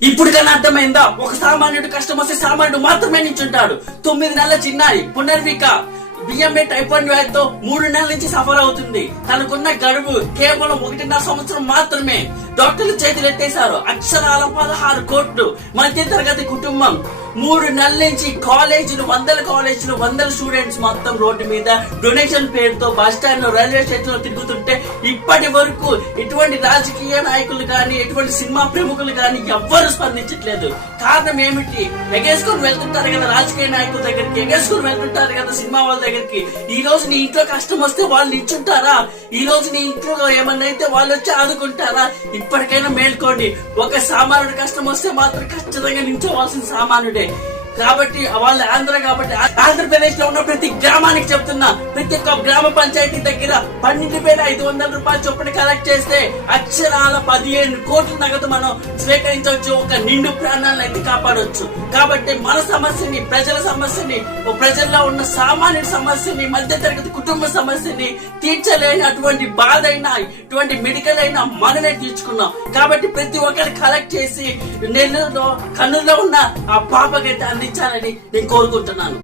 ఇప్పుడు కానీ అర్థమైందా? ఒక సామాన్యుడు కష్టం వస్తే సామాన్యుడు మాత్రమే నించుంటాడు. 9 నెలల చిన్నారి పునర్విక బియ్యంఏ టైప్ 1 వ్యాధితో 3 నెలల నుంచి సఫర్ అవుతుంది. తనకున్న గడువు కేవలం 1.5 సంవత్సరం మాత్రమే. డాక్టర్లు చేతులు ఎత్తేశారు. అక్షరాల 16 కోట్లు. మధ్య తరగతి కుటుంబం. 3 నెలల నుంచి వందల స్టూడెంట్స్ మొత్తం రోడ్డు మీద డొనేషన్ పేరుతో బస్ స్టాండ్ లో, రైల్వే స్టేషన్ లో తిరుగుతుంటే ఇప్పటి వరకు ఎటువంటి రాజకీయ నాయకులు గాని, ఎటువంటి సినిమా ప్రముఖులు గాని ఎవ్వరు స్పందించట్లేదు. కారణం ఏమిటి? ఎగేసుకుని వెళ్తుంటారు కదా రాజకీయ నాయకుల దగ్గరికి, ఎగేసుకుని వెళ్తుంటారు కదా సినిమా వాళ్ళ దగ్గరికి. ఈ రోజు నీ ఇంట్లో కష్టం వస్తే వాళ్ళు ఇచ్చుంటారా? ఈ రోజు నీ ఇంట్లో ఏమన్నా అయితే వాళ్ళు వచ్చి ఆదుకుంటారా? ఇప్పటికైనా మేల్కోండి. ఒక సామాన్యుడు కష్టం వస్తే మాత్రం ఖచ్చితంగా నించోవాల్సిన సామాన్యుడే. కాబట్టి వాళ్ళు ఆంధ్రప్రదేశ్ లో ఉన్న ప్రతి గ్రామానికి చెప్తున్నా, ప్రతి ఒక్క గ్రామ పంచాయతీ దగ్గర 12,500 రూపాయలు చొప్పున కలెక్ట్ చేస్తే అక్షరాల 15 కోట్ల నగదు మనం స్వీకరించవచ్చు. ఒక నిండు ప్రాణాలను అయితే కాపాడవచ్చు. కాబట్టి మన సమస్యని, ప్రజల సమస్యని, ప్రజల్లో ఉన్న సామాన్య సమస్యని, మధ్య తరగతి కుటుంబ సమస్యని తీర్చలేని అటువంటి బాధ అయినా, ఇటువంటి మెడికల్ అయినా మనమే తీర్చుకున్నాం. కాబట్టి ప్రతి ఒక్కరు కలెక్ట్ చేసి నెల్లూరులో, కర్నూలులో ఉన్న ఆ పాపకైతే అందించాలని నేను కోరుకుంటున్నాను.